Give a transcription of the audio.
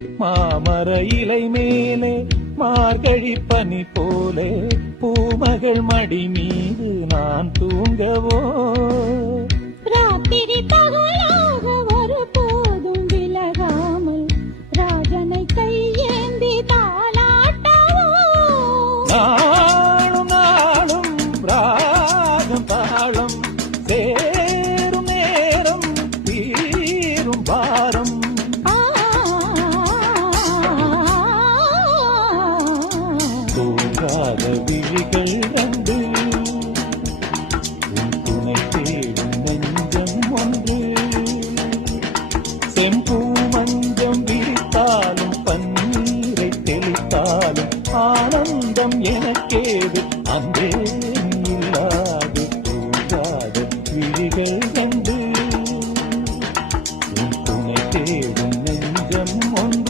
மாமர இலை மேலே மார்கழி பனி போலே பூமகள் மடி மீது நான் தூங்கவோ ராத்திரி பகலாக ஒரு